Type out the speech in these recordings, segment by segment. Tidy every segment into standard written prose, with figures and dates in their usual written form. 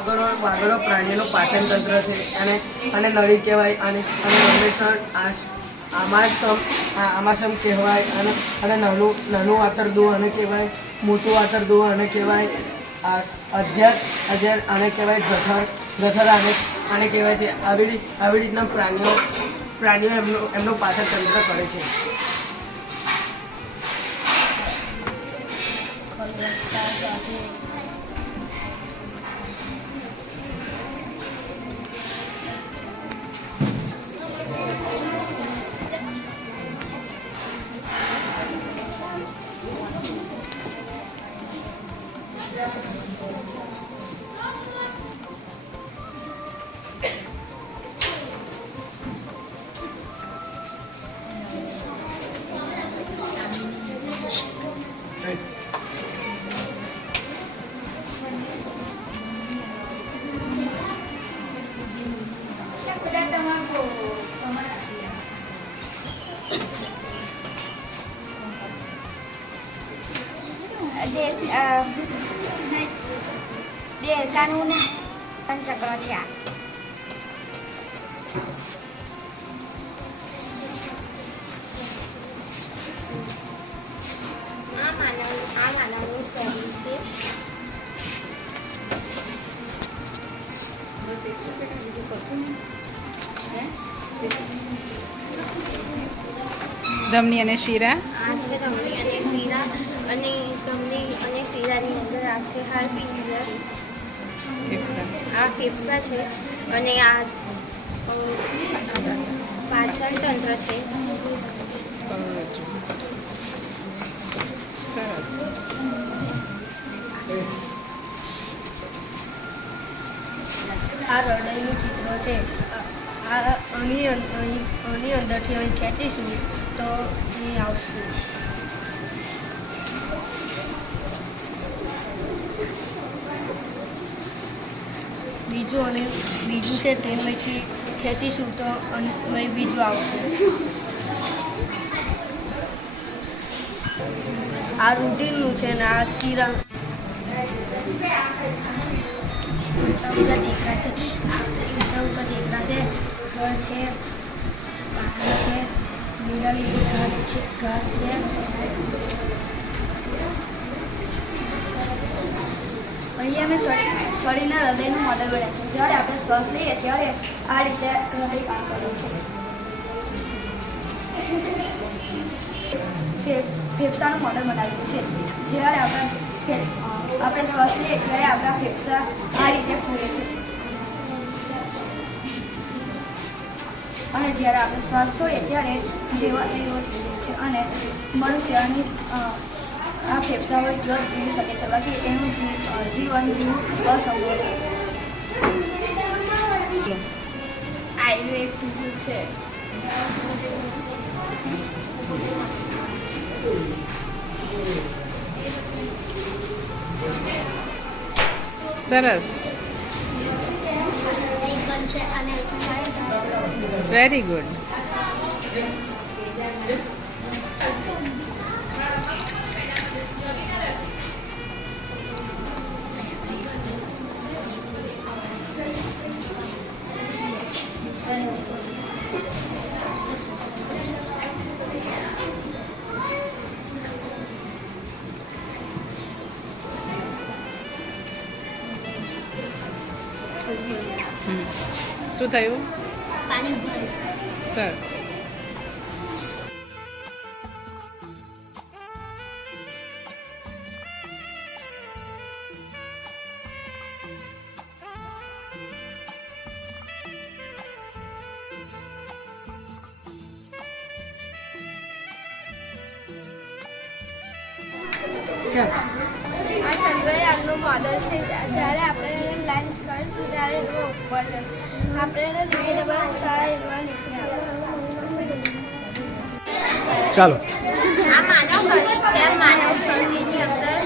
વાગરો પ્રાણીઓનું પાચન તંત્ર છે અને નળી કહેવાય અને આમાશમ કહેવાય અને નાનું આંતરડું આને કહેવાય, મોટું આંતરડું આને કહેવાય, અધ્યર આને કહેવાય, જઠર આને કહેવાય છે. આવી રીતના પ્રાણીઓ એમનું પાચન તંત્ર કરે છે. દેડકાનું પંચક્ર છે. આ માનવનું શરીર છે. ધમની અને શીરા. આ છે ધમની અને શીરા અને ધમની અને શીરાની અંદર આ છે હાડપિંજર. આ ફેફસા છે અને આ પાચન તંત્ર છે. સરસ. આ હૃદયનું ચિત્ર છે. આની અંદરથી અહીં ખેંચીશું તો અહીં આવશે. બીજું છે ટ્રેનમાંથી ખેંચીશું તો અહીં બીજું આવશે. આ રૂટીનનું છે ને આ શીરા ઊંચા દેખાશે. ઘર છે, પાણી છે, લીલી ઘાસ છે. અહીંયા અમે શરીરના હૃદયનું મોડલ બનાવ્યું છે. જ્યારે આપણે શ્વાસ લઈએ ત્યારે આ રીતે હૃદય કામ કરે છે. ફેફસાનું મોડલ બનાવ્યું છે. જ્યારે આપણે શ્વાસ લઈએ ત્યારે આપણા ફેફસા આ રીતે ખુલે છે અને જ્યારે આપણે શ્વાસ છોડીએ ત્યારે જેવા એવો થઈ જાય છે અને મનુષ્યની આ ફેફસા હોય તો જીવી શકે છે, બાકી એનું જીવન જીવવું અસંભવ છે. આયુ એક બીજું છે. સરસ. Very good. શું થયું? પાણી ભરાયું. સરસ. આ ચંદ્રયાનનું મોડલ છે. જ્યારે આપણે લાઈન કરીશું ત્યારે એમાં ઉપર જશે. આપણે એને નીચે બસ થાય એમાં નીચે આવે. ચાલો. આ માનવ શરીર છે. માનવ શરીરની અંદર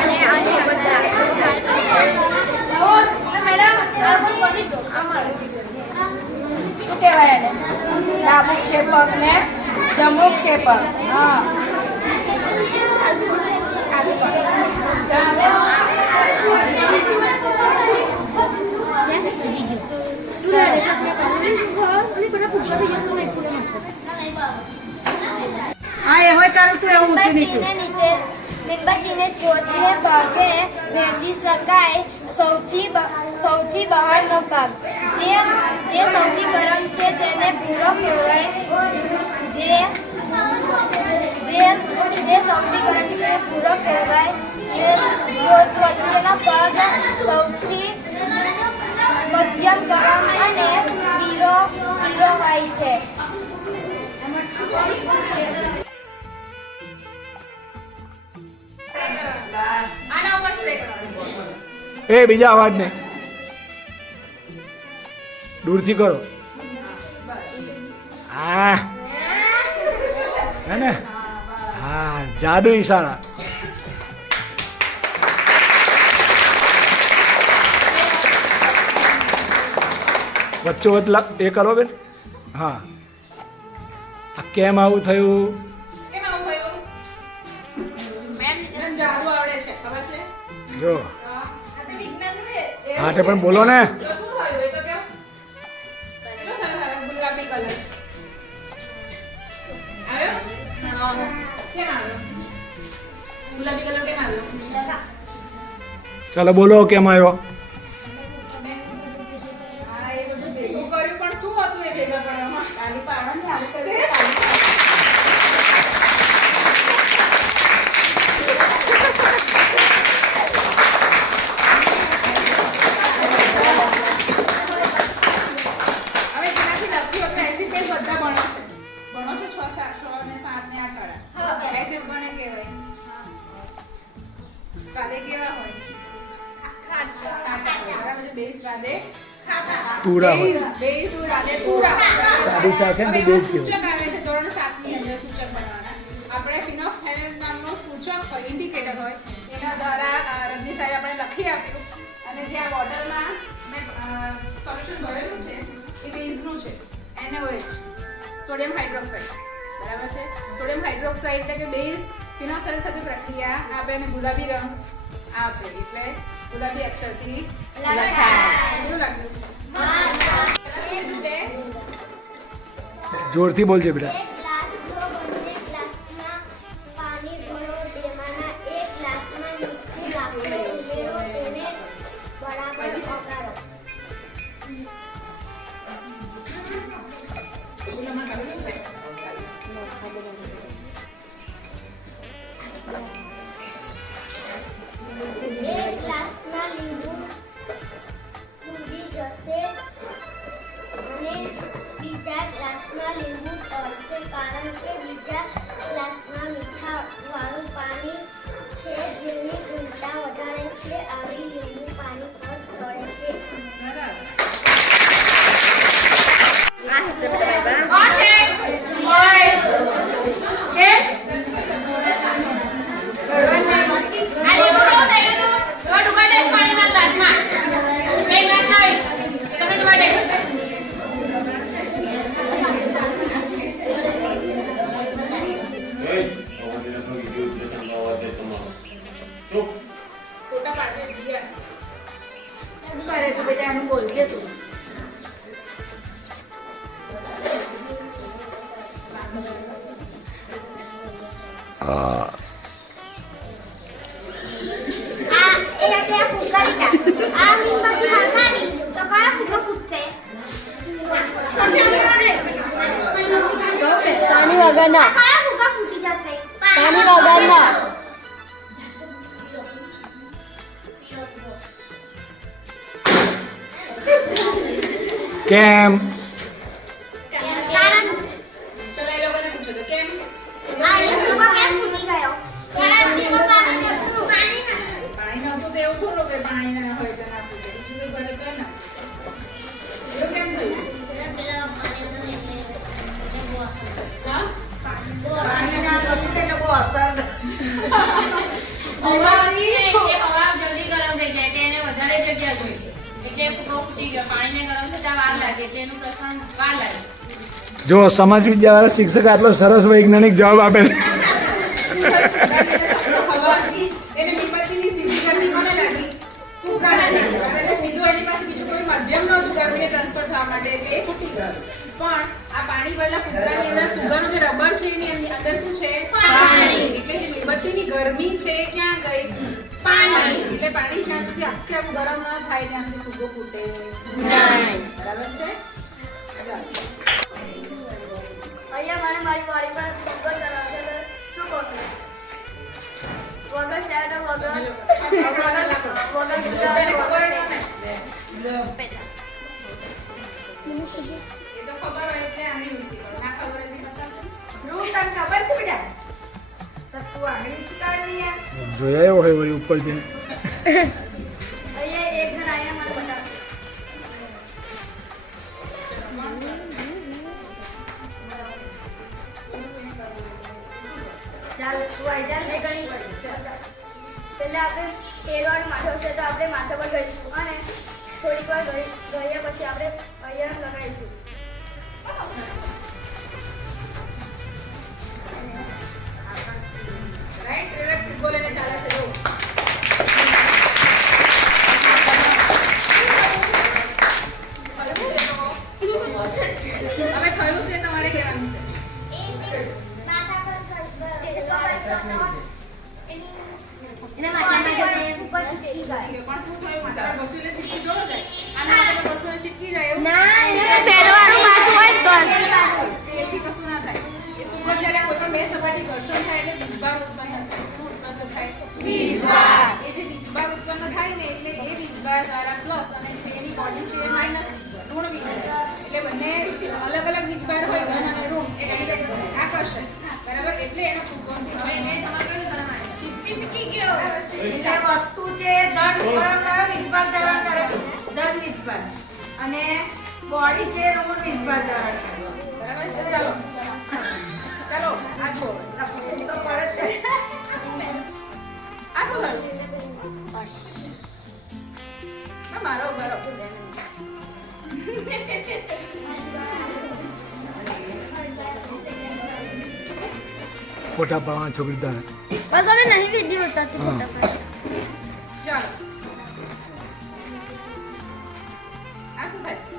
અને આની બધા શું કહેવાય છે પગ ને જમણું છે પગ. હા હા એ હોય તારું તું એવું ઊંચું નીચું. મીણબત્તીને જ્યોતને પગે ભેજી શકાય સૌથી બહારનો ભાગ જે સૌથી ગરમ છે તેને ભૂરો કહેવાય. જે સૌથી ગરમ છે તેને ભૂરો કહેવાય. જ્યોત વચ્ચેનો ભાગ સૌથી મધ્યમ ગરમ અને પીળો હોય છે. એ બીજા અવાજને દૂરથી કરો. હા હે ને? હા જાદુ ઈશારા. વચ્ચોવચ એ કરો બેન. હા આ કેમ આવું થયું? જો હા તે પણ બોલો ને. ચાલો બોલો કેમ આવ્યો? તુરા હોય. સાદું ચાખે ને તો બેઝ કહેવાય. આપણે ફિનોફથેલેન નામનો સૂચક હોય, ઇન્ડિકેટર હોય, એના દ્વારા રજની સાહેબ આપણે લખી આપ્યું. અને જે આ બોટલમાં મેં સોલ્યુશન ભરેલું છે એ બેઝનું છે, NaOH, સોડિયમ હાઇડ્રોક્સાઇડ. બરાબર છે? સોડિયમ હાઇડ્રોક્સાઇડ એટલે કે બેઝ ફિનોફથેલેન સાથે પ્રક્રિયા આપે અને ગુલાબી રંગ આપે, એટલે ગુલાબી અક્ષરથી લખાય. કેવું લાગ્યું? જોરથી બોલજે બેટા. કારણ કે બીજા ગ્લાસમાં મીઠા વાળું પાણી છે જેની ગુણવત્તા વધારે છે. આવી લીંબુ પાણી પર તળે છે. પાણી વગરના કેમ? એટલે ફૂગો ફૂટી ગયો, પાણીને ગરમ થતા વાર લાગે એટલે એનું પ્રસારણ વાર લાગે. જો સમાજ વિદ્યાવાળા શિક્ષક આટલો સરસ વૈજ્ઞાનિક જવાબ આપે છે. હવા એને મીણબત્તીની સીધી ગતિ કોને લાગી? ફુગ્ગાને લાગી. એટલે સીધું એની પાસે બીજું કોઈ માધ્યમ નહોતું ગરમીને ટ્રાન્સફર થવા માટે એટલે એ ફૂટી ગયું. પણ આ પાણી ભરેલા ફુગ્ગાની અંદર ફુગ્ગાનું જે રબર છે એની અંદર શું છે? પાણી. એટલે જે મીણબત્તીની ગરમી છે એ ક્યાં ગઈ? પાણી. એટલે પાણી જ્યાં સુધી આખે આખું ગરમ ન થાય ત્યાં સુધી ફુગ્ગો ફૂટે નહીં. બરાબર છે? ચાલો. અહીંયા મારે મારી વાડી પર ફુગ્ગો ચલાવશે તો શું કરું? વગર શેર તો વગર ફુગ્ગા એને ખબર જ નથી. એ તો ખબર હોય એટલે આની ઊંચી કરો. ના ખબર હોય તો બતાવો. જોયા એવો હોય વળી ઉપર જઈને. અહીંયા એક જણ આવીને મને બતાવશે. મેં ઘણી કરી. પહેલા આપણે તેલવાળું માથું હશે તો આપણે માથા પર ગઈશું અને થોડીક વાર ગયા પછી આપણે અહીંયા લગાવીશું. રાઈટ પ્રેરક ફૂટબોલ એને ચાલે છે જો હવે થયું છે તમારે કહેવાનું છે ઉપર ચીપકી જાય. પણ શું થયું માતા બસુને ચીપકી દો જાય આના માટે બસુને ચીપકી જાય એવું તેલવાળું માથું હોય તો તેલથી કશું ના થાય એ ફૂગો જ્યારે કોઈ પણ બે સપાટી ઘર્ષણ થાય એટલે વીજભાર ઉત્પન્ન થાય શું ઉત્પન્ન થાય વીજભાર એ જે વીજભાર ઉત્પન્ન થાય ને એટલે એ વીજભાર દ્વારા પ્લસ અને છે એની બોડી છે એ માઇનસ વીજભાર ઋણ વીજભાર એટલે બંને અલગ અલગ વીજભાર હોય ધન અને ઋણ એ કનેક્ટ કરે આકર્ષણ બરાબર એટલે એનો ફૂગો શું હવે મેં તમારે કયું કરવાનું ચીપકી ગયો એટલે વસ્તુ છે ધન કયો વીજભાર ધારણ કરે? ધન વીજભાર. અને બોડી છે ઋણ વીજભાર ધારણ કરે. બરાબર છે ચાલો ચાલો આ જુઓ તો પડે જ. આ શું થયું મારો બરો ફોટા પાડવા છોકરી તારે. બસ હવે નહીં વિડીયો ઉતારતી હા. ફોટા પાડ. ચાલો આ શું થાય છે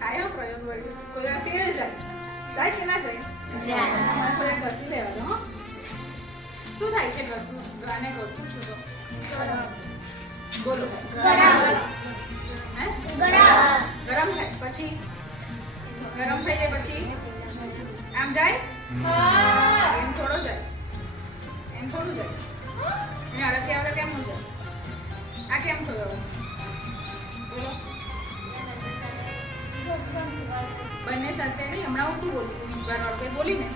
કાયો પ્રયોગ વળી કોઈ વાર ફેરે જાય કે ના જાય આપણે ઘસી લેવાનું હો શું થાય છે ઘસવું આને ઘસું છું તો બોલો હે ગરમ થાય પછી ગરમ થઈ જાય પછી આમ જાય એમ થોડો જાય એમ થોડું જાય એને અડકથી આવડે કેમ નું જાય આ કેમ થયું બોલો બંને સાથે નહીં હમણાં હું શું બોલી વીજભાર વાળું કંઈ બોલી ને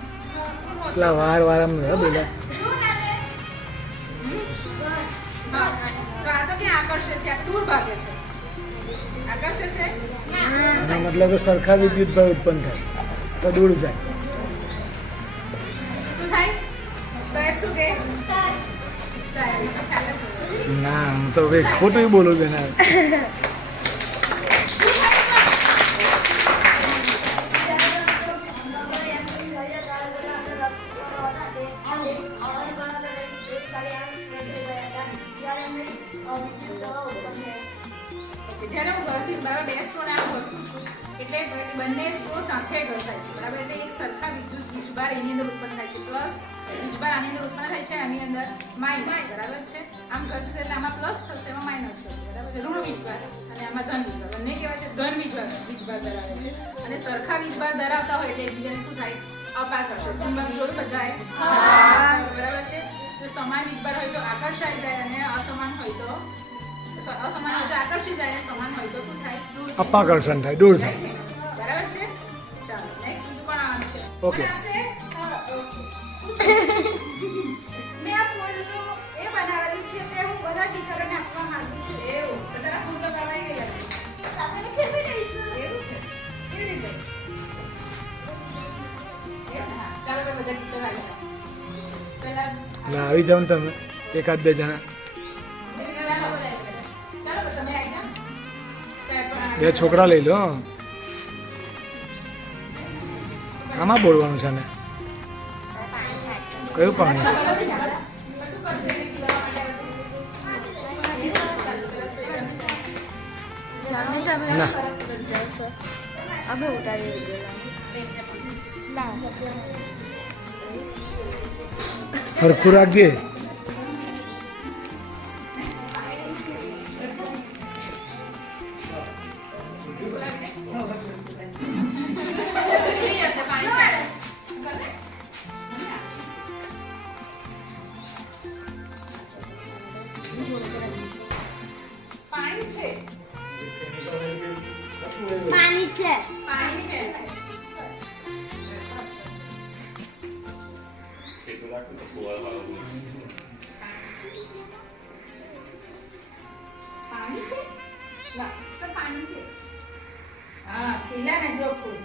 એટલા વાર આમ ન બોલ્યા. હા તો આ તો ક્યાં આકર્ષે છે આ દૂર ભાગે છે આકર્ષે છે એનો મતલબ કે સરખા વિદ્યુત ભાર ઉત્પન્ન થાય તો દૂર જાય. શું થાય સાહેબ શું કહે સાહેબ મને ખ્યાલ જ નથી. ના હું તો હવે ખોટું બોલું બેના. જ્યારે હું ઘસીશ બરાબર બે સ્ટોન આમ ઘસું છું એટલે બંને સ્ટોન સાથે ઘસાય છે બરાબર એટલે એક સરખા વિદ્યુત વીજભાર એની અંદર ઉત્પન્ન થાય છે પ્લસ વીજભાર આની અંદર ઉત્પન્ન થાય છે આની અંદર માઇનસ બરાબર છે આમ ઘસીશ એટલે આમાં પ્લસ થશે એમાં માઇનસ થશે બરાબર છે ઋણ વીજભાર અને આમાં ધન વીજભાર બંને કહેવાય છે ધન વીજભાર ધરાવે છે અને સરખા વીજભાર ધરાવતા હોય એટલે એકબીજાને શું થાય અપાકર્ષણ ચુંબક જોડું બધાએ બરાબર છે જો સમાન વીજભાર હોય તો આકર્ષાઈ જાય અને અસમાન હોય તો અસમાન હોય તો આકર્ષી જાય અને સમાન હોય તો શું થાય દૂર જાય. અપાકર્ષણ થાય દૂર થાય. બરાબર છે ચાલો નેક્સ્ટ બીજું પણ આવવાનું છે ઓકે. મને આવશે? શું છે? મેં આ ફૂલનું એ બનાવેલું છે તે હું બધા ટીચરોને આપવા માંગુ છું. એવું બધાના ફૂલ તો કરવાઈ ગયેલા છે સાથે કેવી રહીશું? એવું છે કેવી રીતે એવું? હા. ચાલો તો બધા ટીચર આવી જાઓ પહેલા એટલે આવી જાવ ને તમે એકાદ બે જણા. ચાલો તો તમે આવી જાઓ સાહેબ બે છોકરા લઈ લો. આમાં બોલવાનું છે ને કયું પાણી? ના અમે ઉતારી હરખું રાખજે. પાણી છે. પાણી છે. પાણી છે. પાણી છે. ના, સર પાણી છે. હા ખીલા ને જો ફૂલ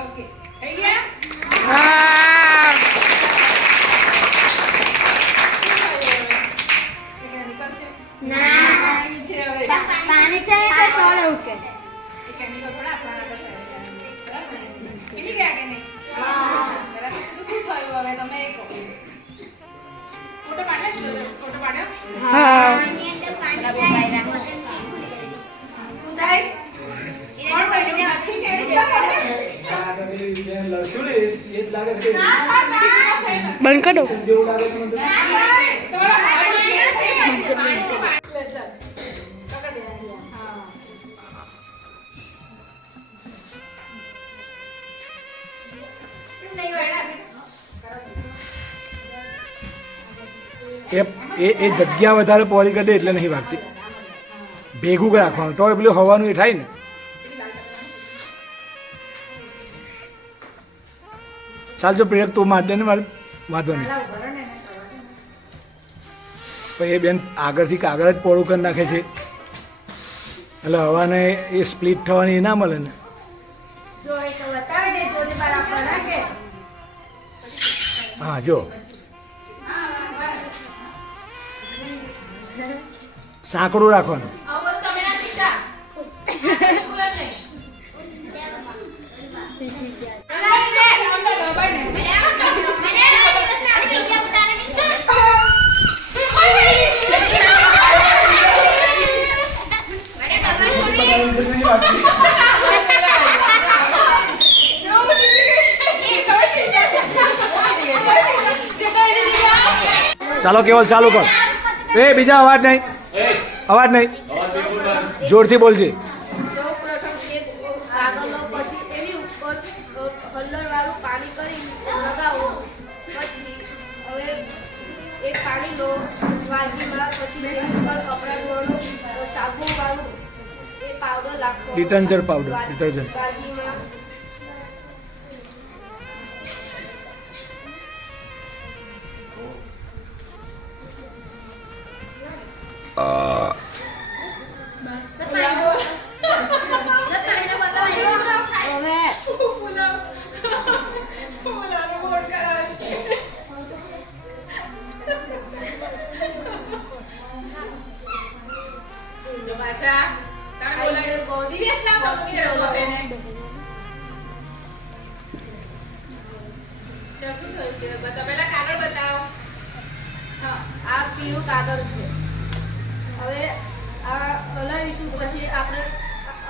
ઓકે થઈ ગયા. પાણી છે હવે. પાણી છે કે સોળ એવું કે કેમિકલ થોડા આપણા આગળ બરાબર કેટલી ગયા કે નહીં? બરાબર. તો શું થયું હવે તમે એ કહો. ફોટો પાડ્યો છે? ફોટો પાડ્યો? શું થાય? કોણ પાડ્યો? બંધ કરો. એ જગ્યા વધારે પોરી કરી દે એટલે નહીં વાગતી. ભેગું રાખવાનું તો એ પેલું હવાનું એ થાય ને. ચાલ જો પ્રેરક તું માર દે ને મારે વાંધો નહીં. પણ એ બેન આગળથી કાગળ જ પોળું કરી નાખે છે એટલે હવાને એ સ્પ્લિટ થવાની એ ના મળે ને. જો એક બતાવી દે જોડી બાર આપવા નાખે હા જો સાંકડું રાખવાનું. આવું તમે ના શીખતા. બિલકુલ જ નહીં. ચાલો કેવલ ચાલુ કર. એ બીજા અવાજ નહીં, અવાજ નહીં, જોરથી બોલજે. સૌ પ્રથમ એક કાગળ લો, પછી એની ઉપર હળદર વાળું પાણી કરી લગાવો. પછી હવે એક પાણી લો વાલજીમાં, પછી એની ઉપર કપડાં ધોવાનું સાબુ વાળું એ પાવડર નાખો. Detergent powder, detergent. વાલજીમાં જો પાછા તમે બોલાયો દિવ્યેશ લાવો એને. ચાલ શું થયું છે? બતા પહેલા કાગળ બતાવો. હા આ પીળું કાગળ છે. હવે આ હલાવીશું, પછી આપણે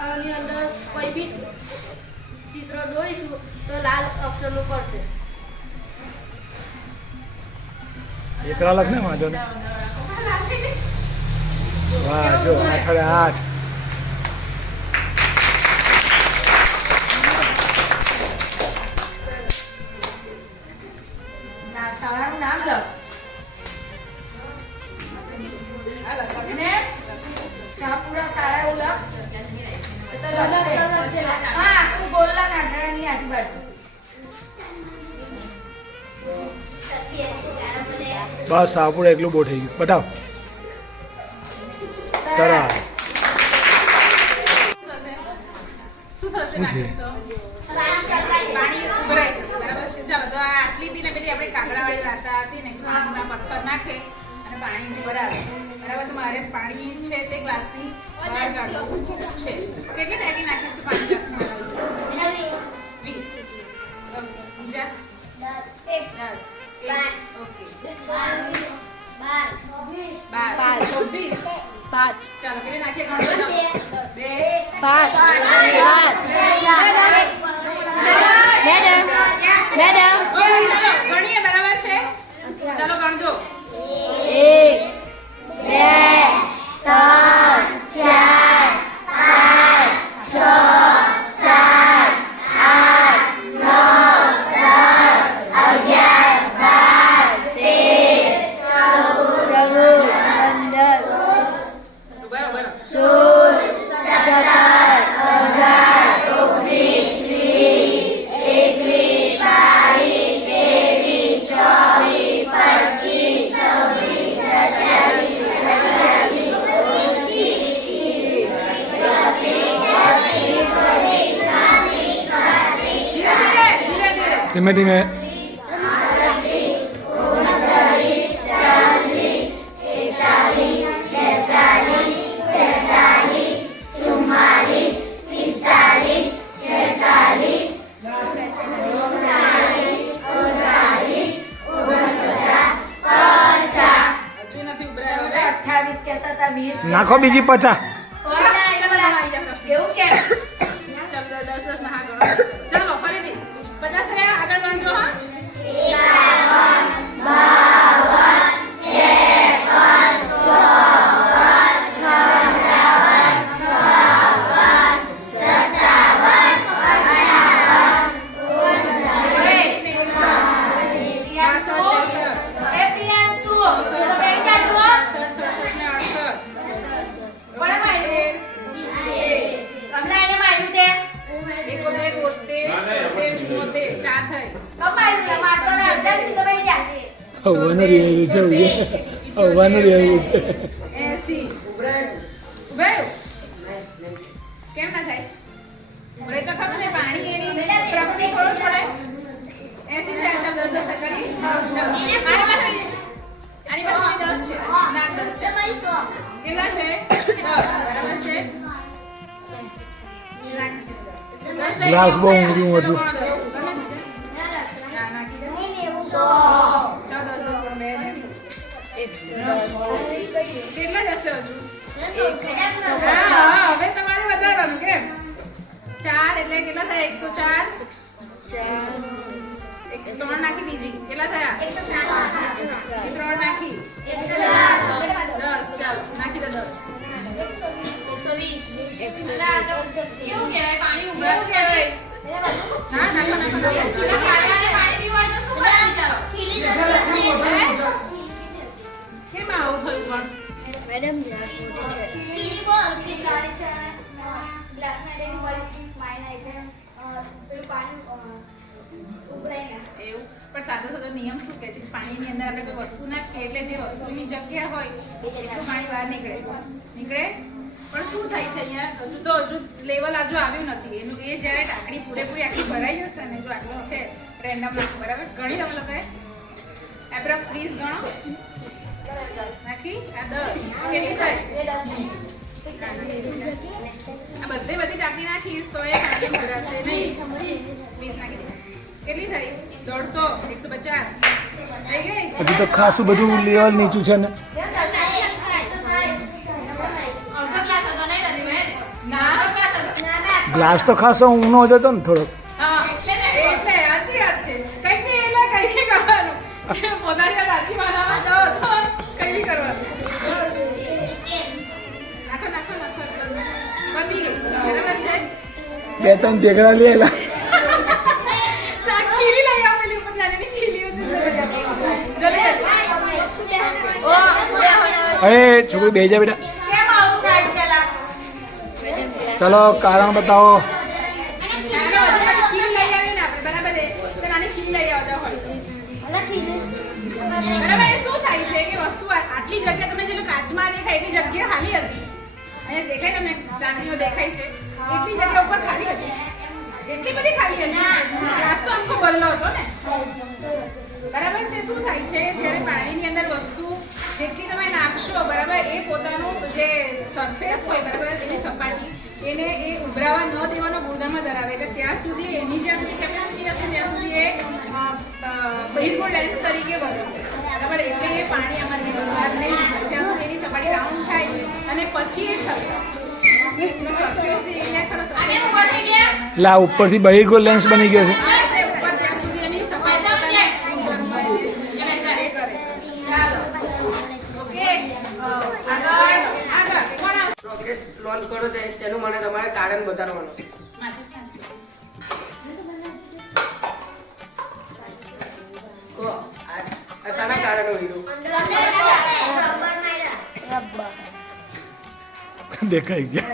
આની અંદર કોઈ બી ચિત્ર દોરીશું તો લાલ અક્ષરનું પડશે. એકરા લખ ને વાંધો નહીં. વાહ જો 8/8. શાળાનું નામ લખ આ લખો ને. શાહપુરા શાળા એવું લખ. હા તું બોલલા નાટરાની આજુબાજુ બસ સાપુડ એકલું બહુ થઈ ગયું. બતાવ. સરસ. શું થશે? શું છે? નાખીશ તો? પાણી ચાલવા છે. આટલી બી ને પેલી આપણે કાગડાવાળી વાર્તા હતી ને કે પાણીમાં પથ્થર નાખે અને પાણી ઉપર આવે બરાબર. તો મારે પાણી છે તે ગ્લાસની બહાર કાઢવું છે. કેટલી ટાંકી નાખીશ તો પાણી ગ્લાસની બહાર આવી જશે? 20. ઓકે. બીજા 10. ઓકે. 12. 24. ચાલો કેટલી નાખીએ ગણો? ચાલો 2 ચાલો ગણીએ બરાબર છે. ચાલો ગણજો. ધીમે ધીમે. હજુ નથી ઉભરાયો હવે. 28 કહેતા હતા 20 નાખો બીજી 50. ચાલો, આવી જા પ્રશ્ન. એવું કે ચાલો 10 ના હા ગણો. ચાલો ફરીથી 50 રહ્યા આગળ ગણજો. હા એ પ્રિયાંશુ પૈસા દો કોણે માર્યું કમલા એને માર્યું તે 4 થઈ. કમાયું લે મારતો ને અડધા સીધો રહી જા હવાનું રહ્યું છે. હવાનું રહ્યું છે. 80. ઉભરાયું. કેમ ના થાય? ઉભરાય તો ખબર ને પાણી એની પ્રકૃતિ થોડું છોડે. 80 થાય. ચાલ 10 ટકાની. આની પાસે 10 છે. ના 10 છે. કેટલા છે? 10 બરાબર છે. ગ્લાસ બહુ ઊંડું હતું. ના નાખી દે. 14 10 બે ને. કેટલા જશે હજુ? હા, હવે તમારે વધારવાનું કેમ? 4 એટલે કેટલા થાય? 104. 103 નાખી બીજી. કેટલા થયા? 3 નાખી. 10. ચાલો નાખી દો 10. 120. કેવું કહેવાય? પાણી ઉભરાતું કહેવાય. હા નાખો નાખો નાખો. પાણી પીવું હોય તો શું કરવાનું? ચાલો કેમ આવું થયું પણ? એવું પણ સાદો સાદો નિયમ શું કહે છે કે પાણીની અંદર આપણે કોઈ વસ્તુ નાખીએ એટલે જે વસ્તુની જગ્યા હોય એટલું પાણી બહાર નીકળે પણ શું થાય છે અહીંયા હજુ લેવલ હજુ આવ્યું નથી એનું. એ જ્યારે ટાંકણી પૂરેપૂરી આખી ભરાઈ જશે ને જો આટલું છે રેન્ડમ નાખું બરાબર ગણી તમે લોકોએ એપ્રોક્સ 20 ગણો નાખી. આ 10 કેટલી થાય? આ બધી ટાંકી નાખીશ તો એ ટાંકી ભરાશે નહીં. 20 નાખી દે. કેટલી થઈ? 150. 150 થઈ ગઈ. હજી તો ખાસું બધું લેવલ નીચું છે ને. ગ્લાસ તો ખાસો ઊનો જ હતો ને થોડોક. હા એટલે સાચી વાત છે. કંઈક બી એટલે કંઈ બી કરવાનું. પોતાની વાત સાચી વાત આવે કંઈ બી કરવાનું. નાખો નાખો નાખો. પતી ગઈ. બરાબર છે. 2-3 ઢેકડા લઈ આવેલા. ખીલી લઈ આપેલી ઉપર નાની ખીલીઓ છે. જલ્દી અરે છોકરી બેસી જા બેટા. કેમ આવું થાય છે લા ચલો કારણ બતાવો. ખીલ લઈ આવીને આપણે બરાબર તો નાની ખીલ લઈ આવતા હોય બરાબર. એ શું થાય છે કે વસ્તુ આટલી જગ્યા તમને જેટલું કાચમાં દેખાય એટલી જગ્યા ખાલી હતી. અહીંયા દેખાય તમને ટાંકીઓ દેખાય છે એટલી જગ્યા ઉપર ખાલી હતી. એટલી બધી ખાલી હતી ગ્લાસ તો આખો ભરેલો હતો ને બરાબર છે શું થાય છે જ્યારે પાણીની અંદર વસ્તુ જેટલી તમે નાખશો બરાબર એ પોતાનું જે સરફેસ હોય બરાબર એની સપાટી એને એ ઉભરાવા ન દેવાનો ગુણધર્મ ધરાવે એટલે ત્યાં સુધી એની જ્યાં સુધી કેપેસિટી હશે ત્યાં સુધી એ બહિર્ગોળ લેન્સ તરીકે વર્તે બરાબર એટલે એ પાણી અમારી બહાર નહીં નીકળે જ્યાં સુધી એની સપાટી રાઉન્ડ થાય અને પછી એ છલકાશે સરફેસ એરિયા ખરો એટલે આ ઉપરથી બહિર્ગોળ લેન્સ બની ગયો છે. ઉપર ત્યાં સુધી એની સપાટી રોકેટ લોન્ચ કરો તેનું મને તમારે કારણ બતાવવાનું છે. કહો, આ શાના કારણે હીરો દેખાઈ ગયા.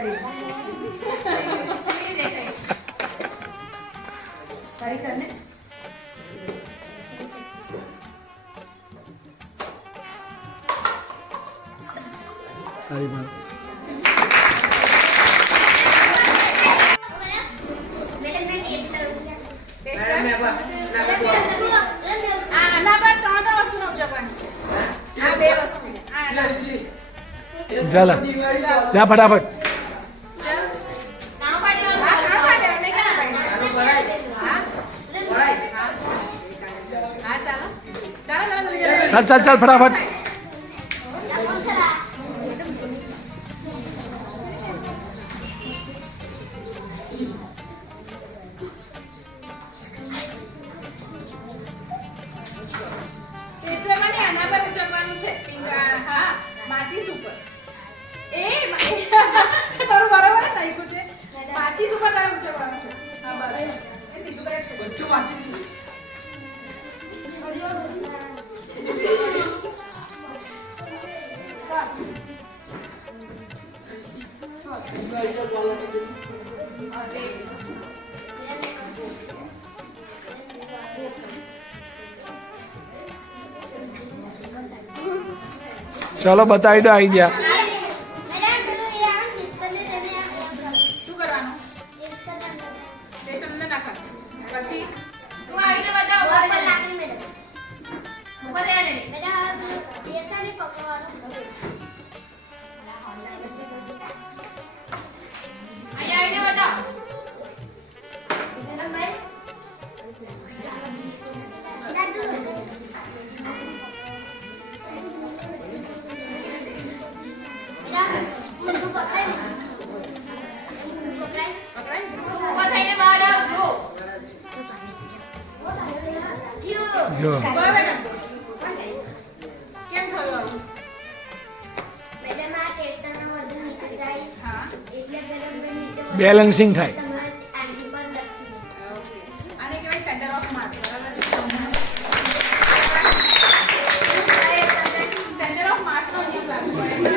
સારી વાત. આના પર ત્રણ વસ્તુનો ઉપયોગ કરવાની છે આ બે વસ્તુ ચાલો જા ફટાફટ. ચાલ ચાલ ચાલ ફટાફટ. માચીસ ઉપર તારું બરોબર નાખ્યું છે માચીસ ઉપર તારે ઉચકવાનું છે હા બરાબર એ સીધું કરે છે બધું માચીસ ચલો બતાવી દો આવી ગયા. શું કરવાનું સ્ટેશન ને નાખવાનું પછી તું આવીને બતાવ ઉપર રહે ને અહીંયા આવીને બતાવ જો કેમ થયું આવું હા બેલેન્સિંગ થાય. આને કહેવાય સેન્ટર ઓફ માસ બરાબર સેન્ટર ઓફ માસ નો નિયમ લાગુ પડે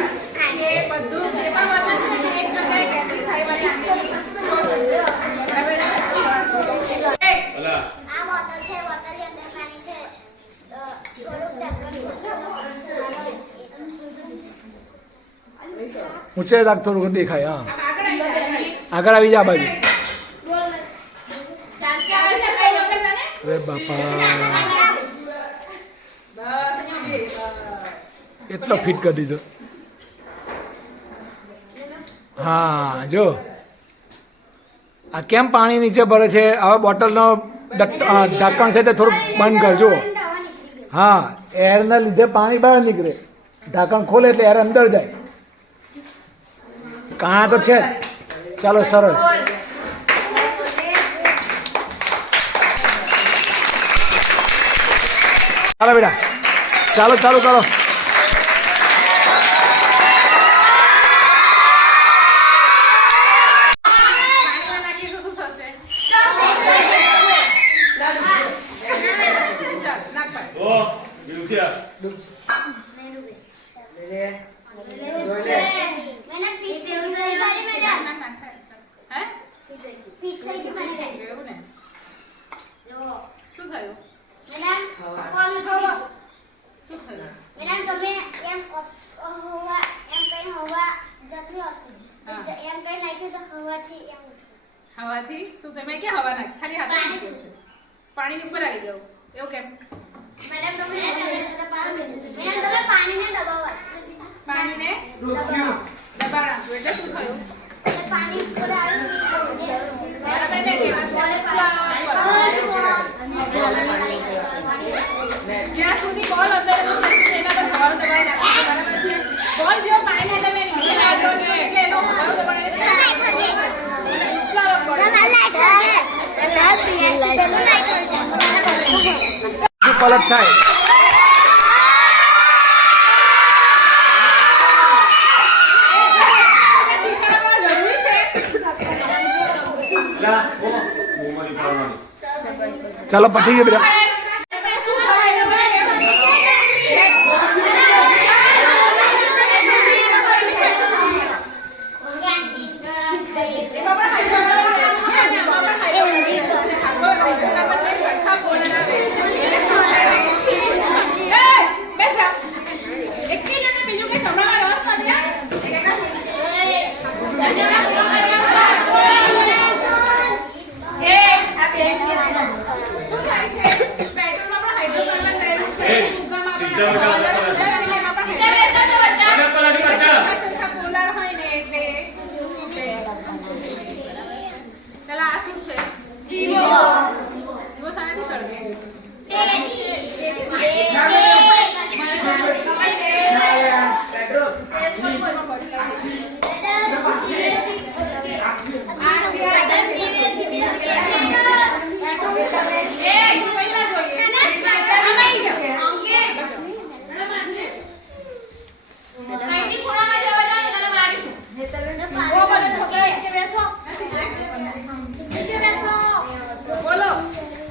કે બધું જે પણ વજન છે ને એક જગ્યાએ કેન્દ્રિત થાય વાળી આંતરિક બરાબર ઊંચે રાખ થોડું દેખાય. હા આગળ આવી જાય આગળ આવી જા આ બાજુ. ચાલશે આવી જાય જશે તને અરે બાપા બસ અહીંયા બે એટલો ફિટ કરી દીધો. હા જો આ કેમ પાણી નીચે ભરે છે. હવે બોટલનો ઢાંકણ છે તે થોડુંક બંધ કરજો. હા એરના લીધે પાણી બહાર નીકળે. ઢાંકણ ખોલે એટલે એર અંદર જાય. કાં તો છે જ. ચાલો સરસ. ચાલો બેટા ચાલો ચાલો કરો. પાણીમાં નાખીશું શું થશે ચાલ નાખ પાણી નાખ નાખ હે થઈ ગયું એવું ને શું થયું શું થયું હવાથી શું તમે ક્યાં હવા નાખી ખાલી હાથે મૂક્યો છે પાણીની ઉપર આવી ગયો એવું કેમ પાણીને દબાણ આપ્યું એટલે શું થયું બરાબર ને? જ્યાં સુધી બોલ અંદર નો છે તેના પર બોલ દબાઈ નાખવાનું બરાબર છે બોલ જેવો પાણીની અંદર મેં નીચે લાગ્યો ને એટલે એનો બોલ દબાઈ પલટ થાય ચાલો પતી ગયું બધા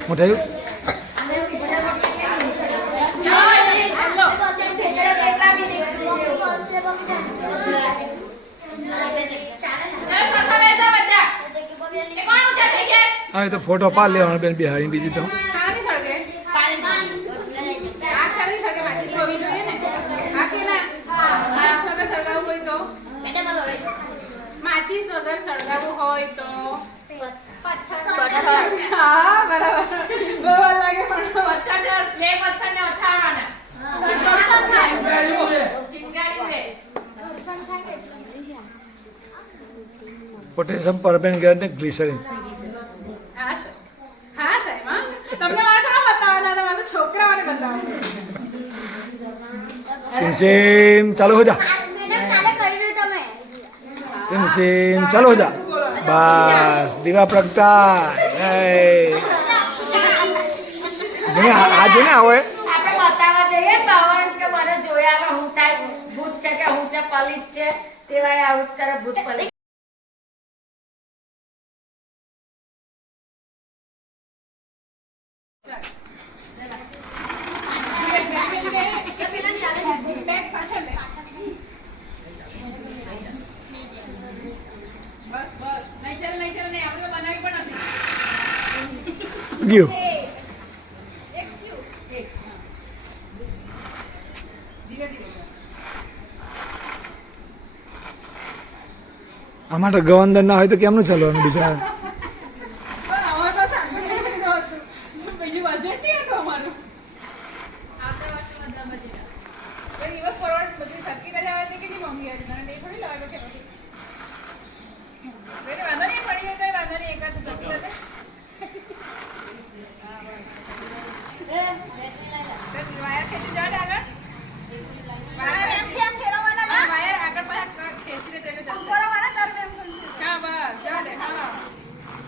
હું થયું હા તો ફોટો પાડ લેવાનો બેન બિહારી બીજી તો માચીસ વગર સળગાવવું હોય તો હા બરાબર બહુ લાગે પણ પથ્થર બે પથ્થરને ઉઠાવવાના પોટેશિયમ પરમેંગેનેટ ને ગ્લિસરીન હા સાહેબ હા તમને મારે થોડા બતાવવાના તમારા છોકરાઓને બતાવવાના સિમ સિમ ચાલુ હો જા સિમ સિમ ચાલુ હો જા બસ દીવા પ્રગટાય આ જો ને આવે આપણે બતાવવા જઈએ કવન કે મને જોયામાં હું થાય ભૂત છે કે હું છે પલિત છે તેવાય આવું જ કરે ભૂત પલિત ગયું આમાં તો ગવંદર ના હોય તો કેમનું ચાલવાનું બીજા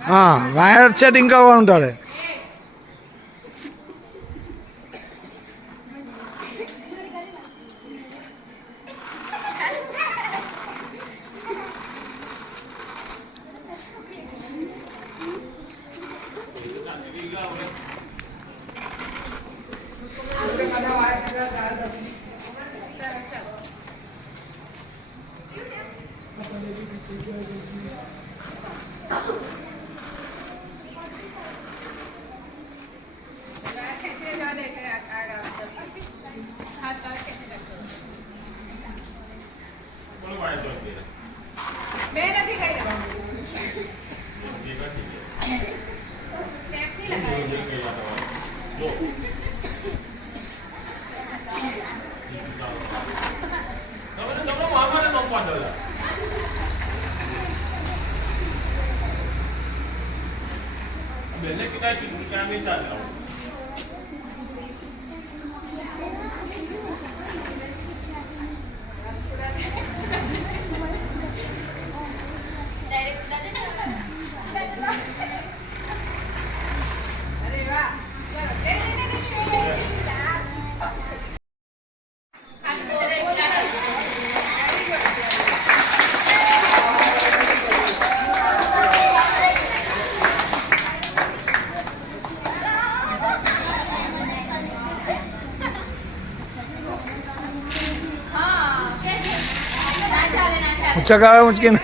હા વાયર સેટિંગ કરવાનું તારે અરે વાહ ચાલો ખાલી દોરે એટલા હા કે છે ના ચાલે ઊંચક આવે ઊંચકીને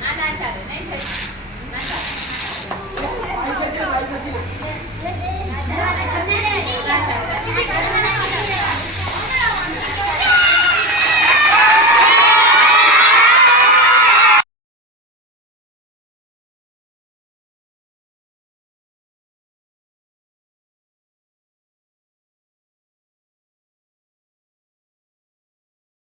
ના ચાલે નહીં ચાલે